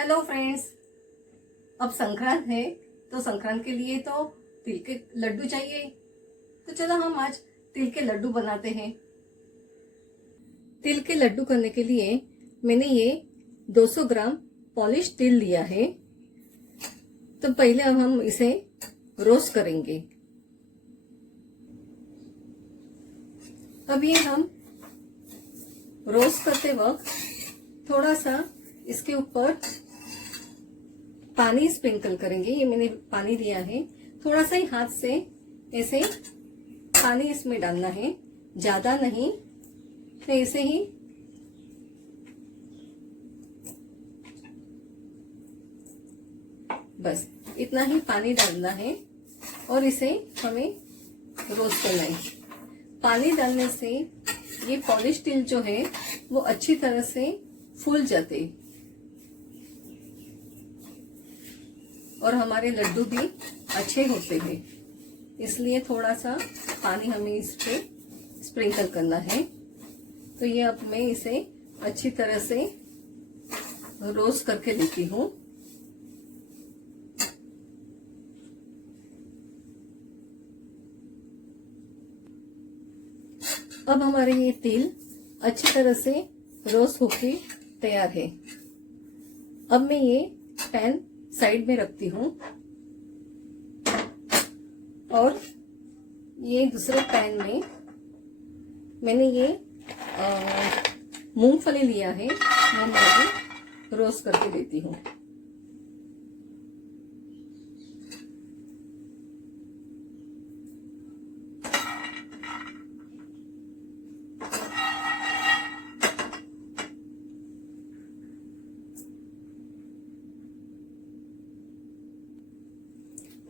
Hello friends. अब संक्रांत है तो संक्रांत के लिए तो तिल के लड्डू चाहिए। तो चलो हम आज तिल के लड्डू बनाते हैं। तिल के लड्डू करने के लिए मैंने ये 200 ग्राम पॉलिश तिल लिया है। तो पहले अब हम इसे रोस्ट करेंगे। अब ये हम रोस्ट करते वक्त थोड़ा सा इसके ऊपर पानी स्प्रिंकल करेंगे। ये मैंने पानी लिया है, थोड़ा सा ही हाथ से ऐसे पानी इसमें डालना है, ज्यादा नहीं। तो ऐसे ही बस इतना ही पानी डालना है और इसे हमें रोस्ट करना है। पानी डालने से ये पॉलिश तिल जो है वो अच्छी तरह से फूल जाते और हमारे लड्डू भी अच्छे होते हैं। इसलिए थोड़ा सा पानी हमें इस पे स्प्रिंकल करना है। तो ये अब मैं इसे अच्छी तरह से रोस्ट करके लेती हूँ। अब हमारे ये तिल अच्छी तरह से रोस्ट होके तैयार है। अब मैं ये पैन साइड में रखती हूँ और ये दूसरे पैन में मैंने ये मूंगफली लिया है, वो मैं रोस्ट करके देती हूँ।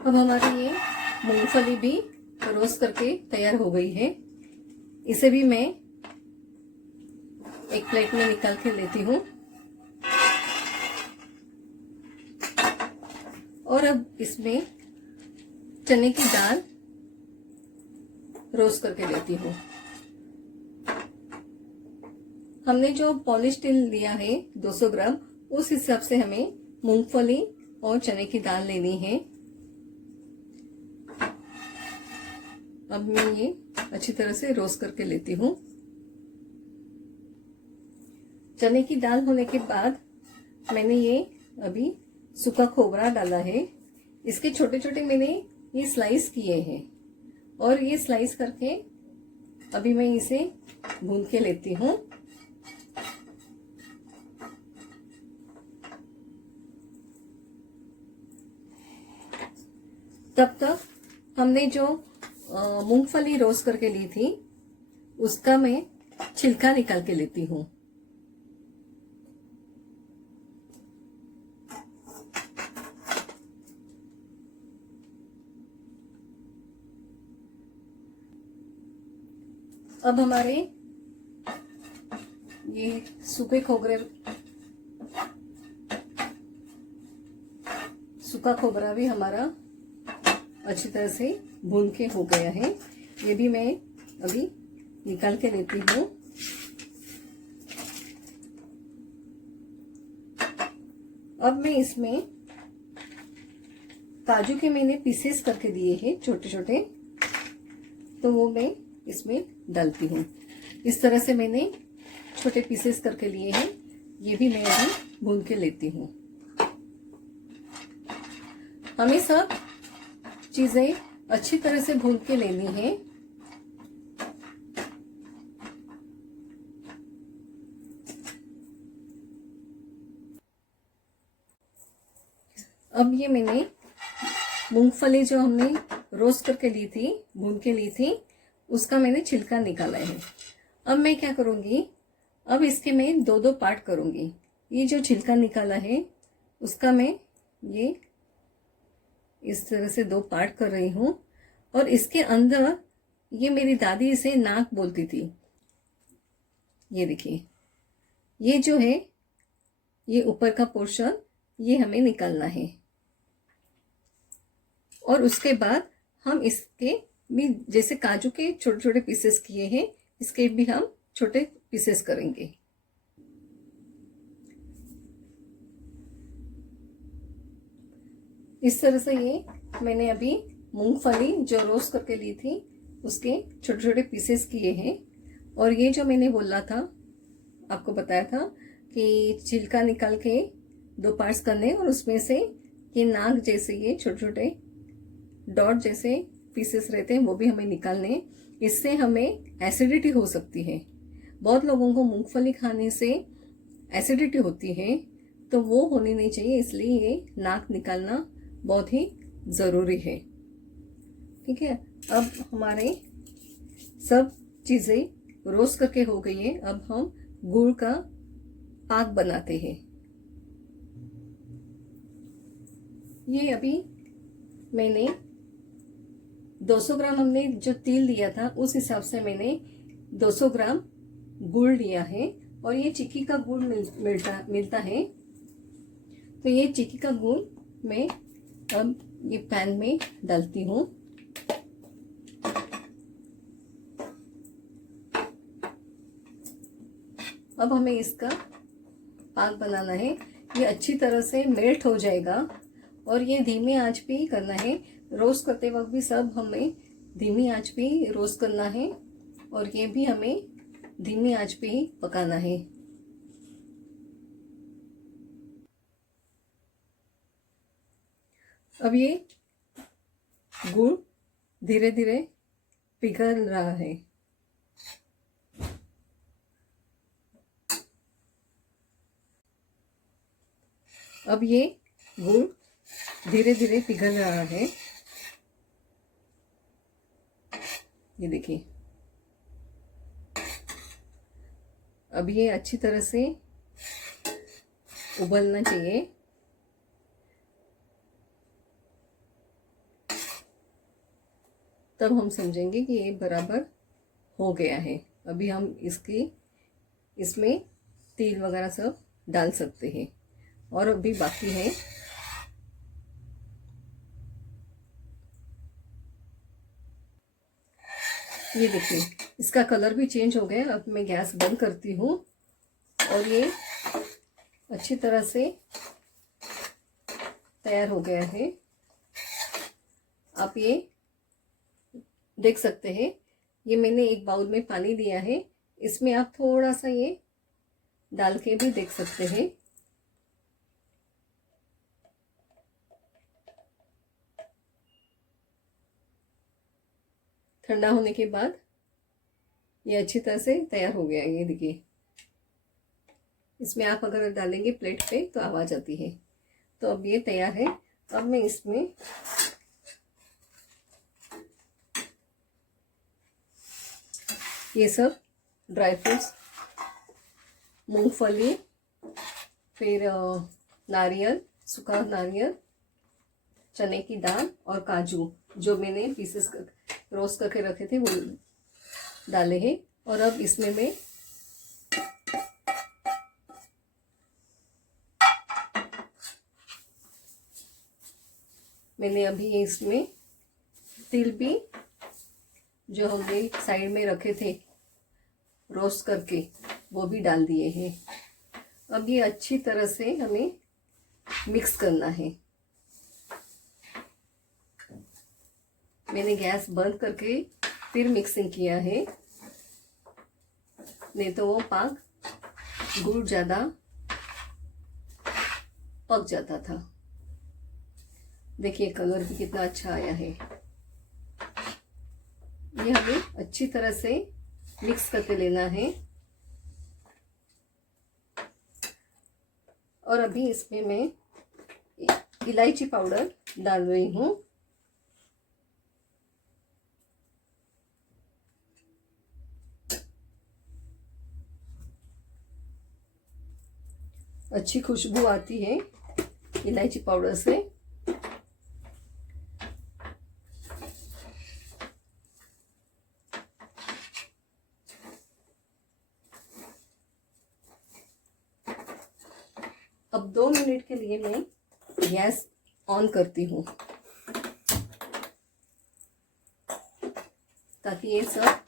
अब हमारी ये मूंगफली भी रोस्ट करके तैयार हो गई है। इसे भी मैं एक प्लेट में निकाल के लेती हूँ और अब इसमें चने की दाल रोस्ट करके लेती हूँ। हमने जो पॉलिश तिल लिया है 200 ग्राम, उस हिसाब से हमें मूंगफली और चने की दाल लेनी है। अब मैं ये अच्छी तरह से रोस्ट करके लेती हूँ। चने की दाल होने के बाद मैंने ये अभी सूखा खोबरा डाला है। इसके छोटे छोटे मैंने ये स्लाइस किए हैं और ये स्लाइस करके अभी मैं इसे भून के लेती हूँ। तब तक हमने जो मूंगफली रोस्ट करके ली थी उसका मैं छिलका निकाल के लेती हूँ। अब हमारे ये सूखा खोबरा भी हमारा अच्छी तरह से भून के हो गया है। ये भी मैं अभी निकाल के लेती हूँ। अब मैं इसमें काजू के मैंने पीसेस करके दिए हैं छोटे छोटे, तो वो मैं इसमें डालती हूँ। इस तरह से मैंने छोटे पीसेस करके लिए हैं। ये भी मैं अभी भून के लेती हूँ। हमें सब चीजें अच्छी तरह से भून के लेनी है। अब ये मैंने मूंगफली जो हमने रोस्ट करके ली थी, भून के ली थी, उसका मैंने छिलका निकाला है। अब मैं क्या करूंगी, अब इसके मैं दो दो पार्ट करूंगी। ये जो छिलका निकाला है उसका मैं ये इस तरह से दो पार्ट कर रही हूँ और इसके अंदर ये मेरी दादी इसे नाक बोलती थी। ये देखिए, ये जो है ये ऊपर का पोर्शन ये हमें निकालना है और उसके बाद हम इसके भी जैसे काजू के छोटे छोटे पीसेस किए हैं, इसके भी हम छोटे पीसेस करेंगे। इस तरह से ये मैंने अभी मूंगफली जो रोस्ट करके ली थी उसके छोटे छोटे पीसेस किए हैं। और ये जो मैंने बोला था, आपको बताया था कि छिलका निकाल के 2 पार्ट्स करने और उसमें से ये नाक जैसे ये छोटे छोटे डॉट जैसे पीसेस रहते हैं वो भी हमें निकालने। इससे हमें एसिडिटी हो सकती है। बहुत लोगों को मूंगफली खाने से एसिडिटी होती है, तो वो होनी नहीं चाहिए, इसलिए ये नाक निकालना बहुत ही ज़रूरी है। ठीक है, अब हमारे सब चीज़ें रोस्ट करके हो गई है। अब हम गुड़ का पाक बनाते हैं। ये अभी मैंने 200 ग्राम हमने जो तिल लिया था उस हिसाब से मैंने 200 ग्राम गुड़ लिया है। और ये चिक्की का गुड़ मिलता है। तो ये चिक्की का गुड़ मैं अब ये पैन में डालती हूँ। अब हमें इसका पाक बनाना है। ये अच्छी तरह से मेल्ट हो जाएगा और ये धीमी आंच पे ही करना है। रोस्ट करते वक्त भी सब हमें धीमी आंच पे ही रोस्ट करना है और ये भी हमें धीमी आंच पे ही पकाना है। अब ये गुड़ धीरे धीरे पिघल रहा है। अब ये गुड़ धीरे धीरे पिघल रहा है। ये देखिए, अब ये अच्छी तरह से उबलना चाहिए। तब हम समझेंगे कि ये बराबर हो गया है। अभी हम इसमें तेल वगैरह सब डाल सकते हैं। और अभी बाकी है। ये देखिए, इसका कलर भी चेंज हो गया। अब मैं गैस बंद करती हूँ और ये अच्छी तरह से तैयार हो गया है। आप ये देख सकते हैं। ये मैंने एक बाउल में पानी लिया है, इसमें आप थोड़ा सा ये डाल के भी देख सकते हैं। ठंडा होने के बाद ये अच्छी तरह से तैयार हो गया है। ये देखिए, इसमें आप अगर डालेंगे प्लेट पे तो आवाज आती है। तो अब ये तैयार है। अब मैं इसमें ये सब ड्राई फ्रूट्स, मूंगफली, फिर नारियल, सूखा नारियल, चने की दाल और काजू जो मैंने पीसेस रोस्ट करके रखे थे वो डाले हैं। और अब इसमें मैंने अभी इसमें तिल भी जो हमने साइड में रखे थे रोस्ट करके वो भी डाल दिए हैं। अब ये अच्छी तरह से हमें मिक्स करना है। मैंने गैस बंद करके फिर मिक्सिंग किया है, नहीं तो वो पाक गुड़ ज़्यादा पक जाता था। देखिए कलर भी कितना अच्छा आया है। ये हमें अच्छी तरह से मिक्स करके लेना है। और अभी इसमें मैं इलायची पाउडर डाल रही हूँ। अच्छी खुशबू आती है इलायची पाउडर से। अब 2 मिनट के लिए मैं गैस ऑन करती हूँ ताकि ये सब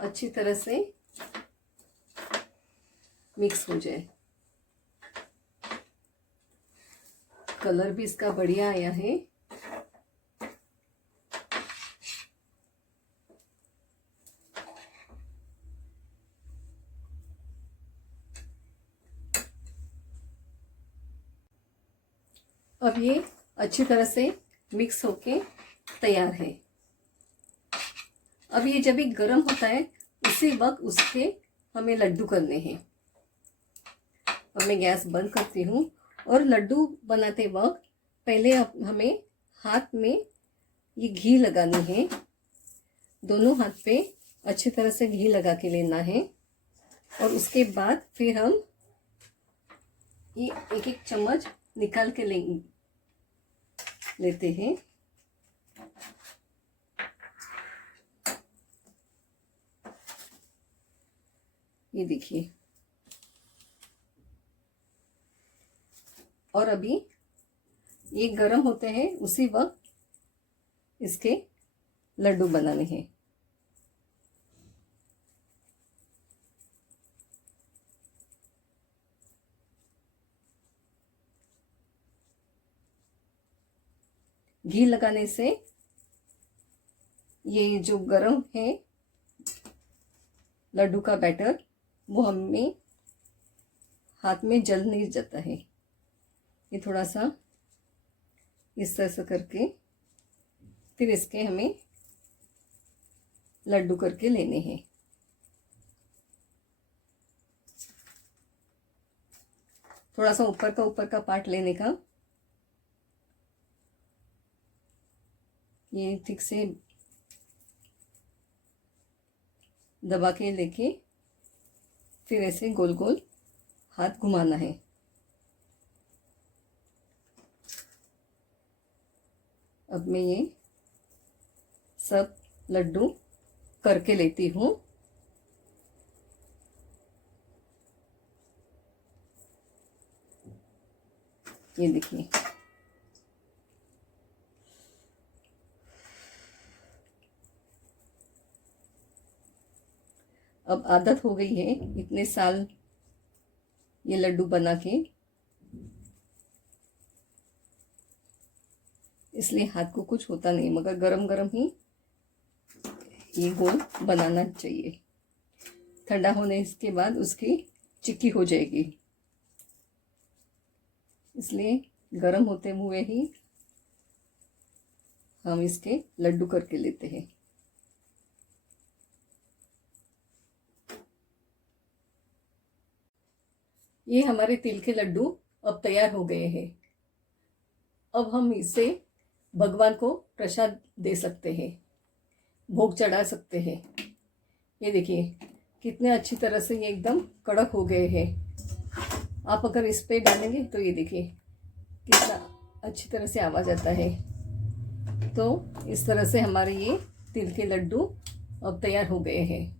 अच्छी तरह से मिक्स हो जाए। कलर भी इसका बढ़िया आया है। अब ये अच्छी तरह से मिक्स होके तैयार है। अब ये जब भी गर्म होता है उसी वक्त उसके हमें लड्डू करने हैं। अब मैं गैस बंद करती हूँ और लड्डू बनाते वक्त पहले हमें हाथ में ये घी लगानी है। दोनों हाथ पे अच्छी तरह से घी लगा के लेना है और उसके बाद फिर हम ये एक एक चम्मच निकाल के लेते हैं। ये देखिए। और अभी ये गरम होते हैं उसी वक्त इसके लड्डू बनाने हैं। घी लगाने से ये जो गरम है लड्डू का बैटर वो हमें हाथ में जल नहीं जाता है। ये थोड़ा सा इस तरह से करके फिर इसके हमें लड्डू करके लेने हैं। थोड़ा सा ऊपर का पार्ट लेने का, ये ठीक से दबा के लेके फिर ऐसे गोल गोल हाथ घुमाना है। अब मैं ये सब लड्डू करके लेती हूँ। ये देखिए। अब आदत हो गई है इतने साल ये लड्डू बना के, इसलिए हाथ को कुछ होता नहीं, मगर गरम गरम ही ये गोल बनाना चाहिए। ठंडा होने के बाद उसकी चिक्की हो जाएगी, इसलिए गरम होते हुए ही हम इसके लड्डू करके लेते हैं। ये हमारे तिल के लड्डू अब तैयार हो गए हैं। अब हम इसे भगवान को प्रसाद दे सकते हैं, भोग चढ़ा सकते हैं। ये देखिए कितने अच्छी तरह से ये एकदम कड़क हो गए हैं। आप अगर इस पे डालेंगे तो ये देखिए कितना अच्छी तरह से आवाज़ आता है। तो इस तरह से हमारे ये तिल के लड्डू अब तैयार हो गए हैं।